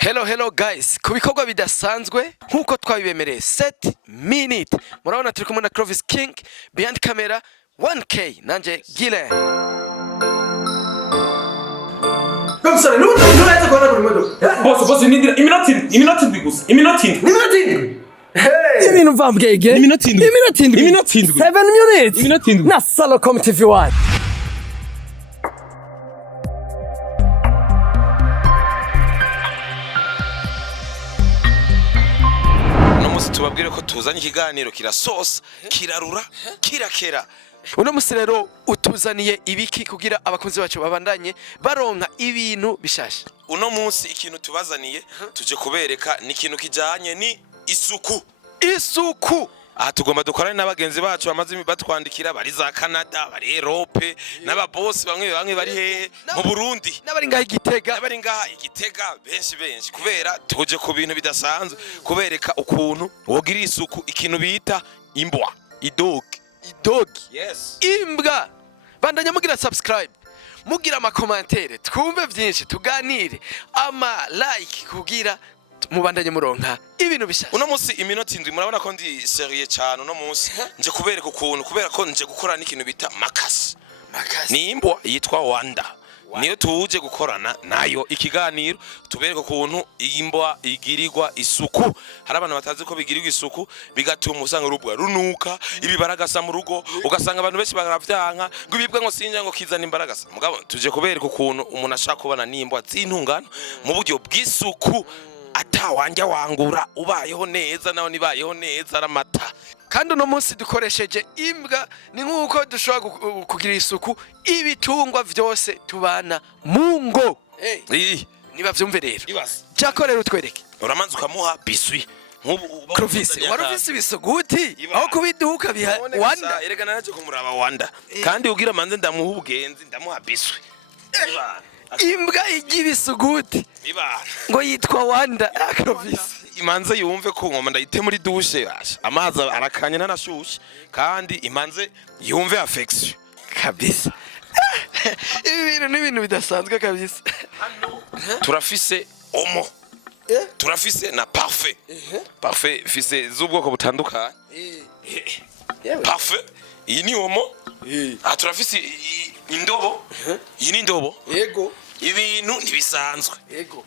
Hello guys, ku bikorwa bidasanzwe nkuko twabibemereye 7 minute. Murabona turi kumwe na Clovis King behind camera 1K nanje Gile. Kamsana nuraza kuona kuri modoka. Boss nindira iminota indwi gusa. Iminota indwi. Hey. Ibintu mvambwege. Iminota indwi. 7 minutes. Iminota indwi. Na salo come TV1. Tubabwire ko tuzanye ikiganiro kirasosa kirarura kirakera. Uno musi rero utuzaniye ibiki kugira abakunzi bacu babandanye baronka ibintu bishasha. Uno munsi ikintu tubazaniye tuje kubereka ni ikintu kijanye ni isuku. Aha tugomba dukorane n'abagenzi bacu bamaze batwandikira bari za Canada, bari Europe, n'ababoss bamwe bari hehe mu Burundi, n'abari ngaha Igitega, benshi kubera tuje ku bintu bidasanzwe kubereka ukuntu wogira isuku ikintu bita imbwa, idog. Yes. Imbwa. Bandanya mugira subscribe, mugira ama commentaire, twumve byinshi, tuganire, ama like kugira mubandanye muronka ibintu bishasha. Uno munsi iminota indwi murabona ko ndi serious cyane uno munsi nje kubereka ukuntu kubera ko nje gukora n'ikintu bita makasi. Ni imbwa yitwa Wanda. Niyo tuje gukorana nayo ikiganiro tubereka ukuntu imbwa igirirwa isuku. Hari abantu batazi ko bigirirwa isuku bigatuma usanga urubwa runuka ibibaragasa mu rugo ugasanga abantu benshi baravyanka ngo ibibwa ngo sinja ngo kizana imbaragasa. Mugabo tuje kubereka ukuntu umuntu ashaka kubana n'imbwa z'intungano mu buryo bw'isuku. Atawanja wangura ubayeho neza naho nibayeho neza aramata. Kandi uno munsi dukoresheje imbwa ni nkuko dushobora kugira isuku ibitungwa vyose tubana mu ngo. Niba vyumve rero cyakorera utwereke uramanza ukamuha biswi Clovis warufise ibisuguti aho kubiduka biha Wanda erega naraje kumuraba Wanda kandi ugira manze ndamuha ubugenzi ndamuha biswi. Imbwa igira isuguti ngo yitwa Wanda. Clovis imanze yumve ko ngoma ndayite muri douche amazi arakanye nanashushe kandi imanze yumve affection kabisa. Ibintu n'ibintu bidasanzwe kabisa. Turafise omo turafise na parfait. Parfait fise z'ubwoko butandukanye. Parfait iyi ni omo. Turafise indobo. Iyi ni indobo. Yego. Ibintu ntibisanzwe. Yego.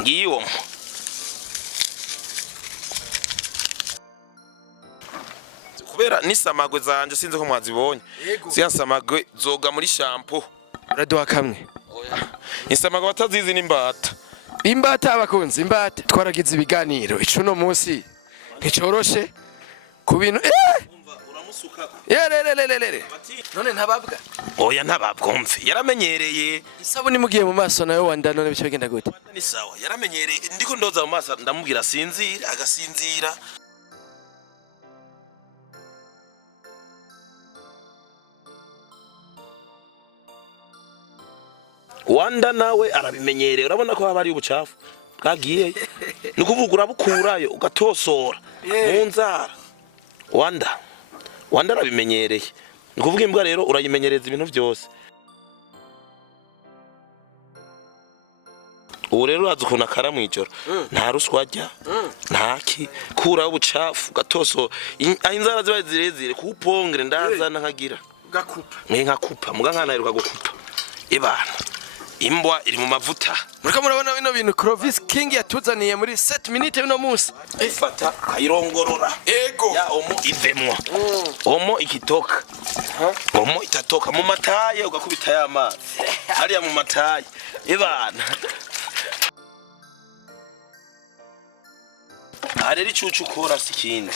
Ngiyi omo. Kubera nisamagwe zanje sinze ko mwazibonye. Siya samagwe zoga muri shampoo. Uraduha kamwe. Nisamagwe batazizi n'imbata. Imbata abakunzi imbata twaragize ibiganiro icuno munsi nticoroshe ku bintu uramusuka. None ntababwa. Oya ntababwumve yaramenyereye. Isabuni mugiye mu maso nayo Wanda none bico bigenda gute? Ni sawa yaramenyereye ndiko ndoza mu maso ndamubwira sinzira agasinzira. Wanda nawe arabimenyereye urabona ko haba ari ubucafu bwagiye nukuvuga urabukurayo ugatosora mu nzara. Wanda arabimenyereye nukuvuga imbwa rero urayimenyereza ibintu byose. Ubu rero uraza ukuntu akara mw'ijoro nta ruswa ajya ntaki kuraho ubucafu gatoso inzara ziba zirezire kupongere ndazana nkagira gakupa nkakupa muga nkanaheruka gukupa ibana. Imbwa iri mu mavuta. Muriko murabona bino bintu Clovis King yatuzaniye muri 7 minute uno munsi. Ifata ayirongorora. Ego. Ya omo ivemwa. Omo ikitoka. Omo itatoka mu mataye ugakubita y'amazi. Hariya mu mataye. Ibana. Areri cucu ukora sikindi.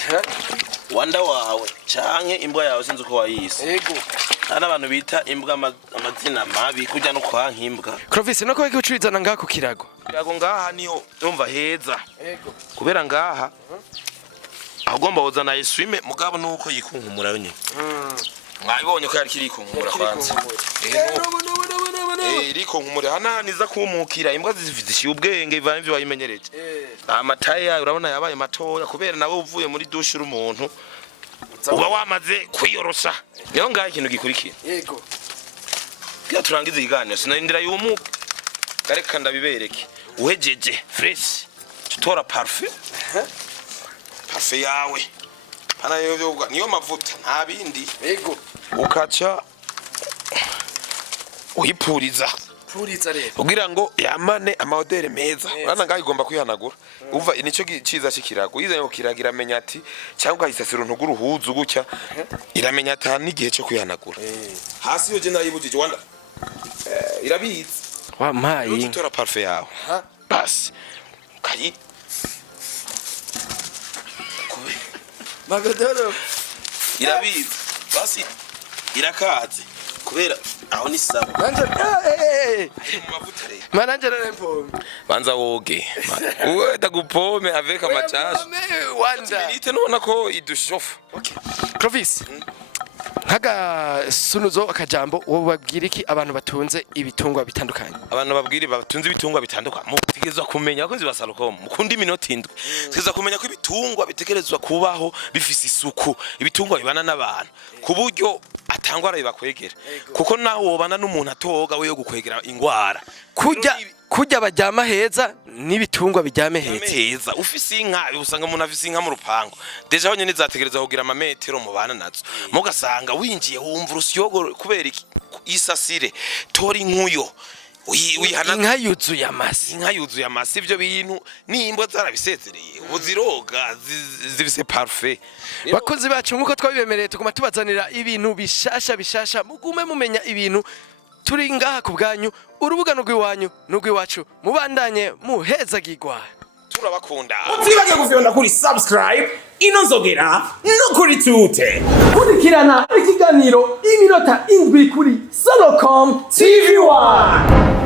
Wanda wawe canke imbwa yawe sinzi uko wayise. Ego. Ana abantu bita imbwa amazina mabi kujya no kwa nkimbwa. Clovis no ko wikucurizana ngaha ku kirago. Kirago ngaha niho numva heza. Ego. Kubera ngaha agomba uzana iswime mugabo nuko yikunkumura nyine. Mwabibonye ko yari kirikunkumura kwanza. Irikunkumura hananiza kumukira imbwa zifite ubwenge ivana ivyo wayimenyereje. Amataye yayo urabona yabaye matoya kubera nawe uvuye muri douche uri umuntu uba wamaze kwiyorosha. Niyo ngaha ikintu gikurikira. Yego. Turangiza ikiganiro sinarindira yumuka. Gareka ndabibereke. uhejeje fresh tutora parfum parfum yawe pana yo niyo mavuta nta bindi yego ukaca uyipuriza rero kugira ngo yamane amaodere meza urana ngaho igomba kwihanagura uva nicyo ciza cy'ikirago yize kiragira menya ati cyangwa isasiro ntuguruhuzu gutya iramenya ata n'igihe cyo kwihanagura hasi yo je nayibujije wanda irabitse wampaye utora parfum yawe basi kayi magodoro irabitse basi irakaze kubera aho ni sawa mananje rempo banza woge uwe dagupome avec amachasha wanda minute nona ko idushofa Clovis nkaga sunuzo akajambo wo babwira iki abantu batunze ibitungwa bitandukanye abantu babwire batunze ibitungwa bitandukanye mutegerezwa kumenya abakozi ba Salcom mukunda iminota indwi tegerezwa kumenya ko ibitungwa bitegerezwa kubaho bifise isuku ibitungwa bibana n'abantu ku buryo atangwara bibakwegera kuko naho wobana n'umuntu atoga we yo gukwegera ingwara kujya bajyama heza n'ibitungwa bijyame heza ufise inka usanga umuntu afise inka mu rupango deja aho nyene zategereza kugira amametero mu bana nazo mugasanga winjiye wumva urusyogo kubera iki isasire tori nkuyo inka yuzuye amasi ivyo bintu nimbo zarabisezereye uziroga zivise parfait bakozi bacu nkuko twabibemereye tuguma tubazanira ibintu bishasha mugume mumenya ibintu turi ngaha ku bwanyu urubuga n'ugwiwanyu n'ugwiwacu mubandanye muhezagirwa turabakunda utibage gufyonda kuri subscribe inonzogera no kuri tute kurikirana ikiganiro iminota indwi kuri Salcom TV1.